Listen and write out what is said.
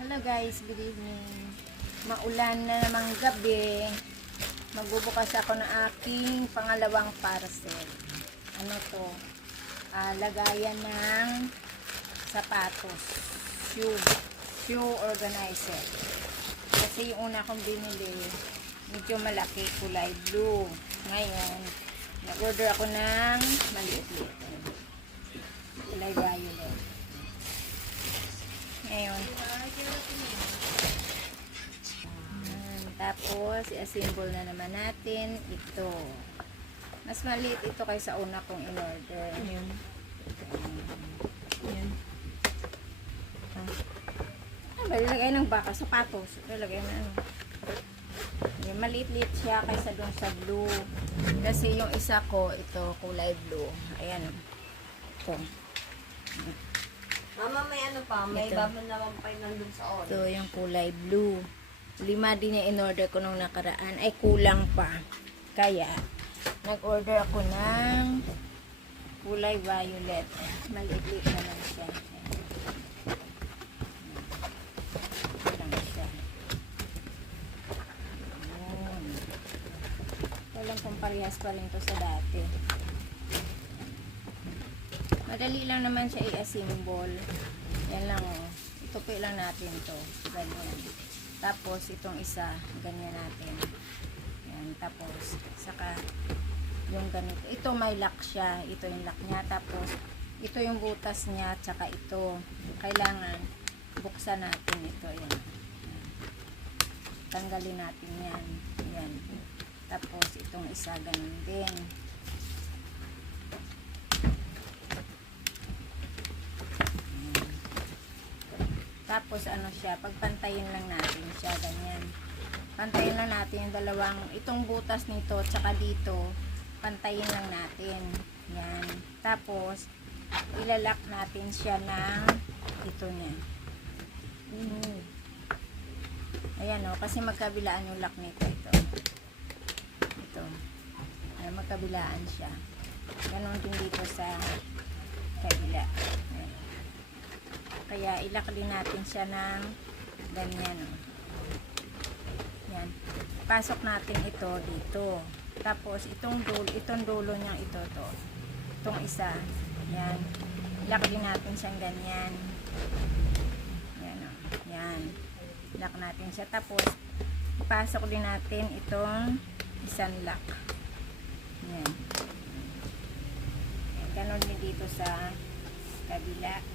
Hello guys, good evening. Maulan na namang gabi. Magbubukas ako ng aking pangalawang parcel. Ano to? Lagayan ng sapatos. Shoe organizer. Kasi yung una kong binili, medyo malaki, kulay blue. Ngayon, nag-order ako ng maliit-liit. Kulay violet. Ngayon, tapos i-assemble na naman natin ito. Mas maliit ito kaysa una kong in-order. Ayan. Ayan. Balilagay ng baka, sapatos. Balilagay na ano. Ayan, maliit-liit siya kaysa dun sa blue. Kasi yung isa ko, ito, kulay blue. Ayan. Ito. Mama, may ano pa? May Ito. bago naman pa yung nandun sa oil. Ito yung kulay blue. 5 din yung in-order ko nung nakaraan. Ay, kulang pa. Kaya, nag-order ako ng kulay violet. Maliit-liit naman siya. Ito lang siya. Ayan. Ito lang kung parehas pa rin ito sa dati. Madali lang naman siya i-assemble. Yan lang oh. Itupi lang natin to. Ganyan. Tapos itong isa, ganyan natin. Yan. Tapos, saka yung ganito. Ito may lock siya. Ito yung lock niya. Tapos, ito yung butas niya. Tsaka ito. Kailangan buksan natin ito. Yan. Tanggalin natin yan. Yan. Tapos, itong isa, ganun din. Tapos ano siya, pagpantayin lang natin siya, ganyan. Pantayin lang natin yung dalawang, itong butas nito, tsaka dito, pantayin lang natin. Yan. Tapos, ilalak natin siya ng ito niya. Ayan o, kasi magkabilaan yung lock nito. Ito. Ayan, magkabilaan siya. Ganon din dito sa kabila. Ayan. Kaya ilak din natin siya ng ganyan. Yan. Pasok natin ito dito. Tapos itong dulo niyang ito to. Itong isa. Yan. Ilak din natin siyang ganyan. Yan o. Yan. Ilak natin siya. Tapos ipasok din natin itong isang lock. Yan. Yan. Ganon din dito sa kabila.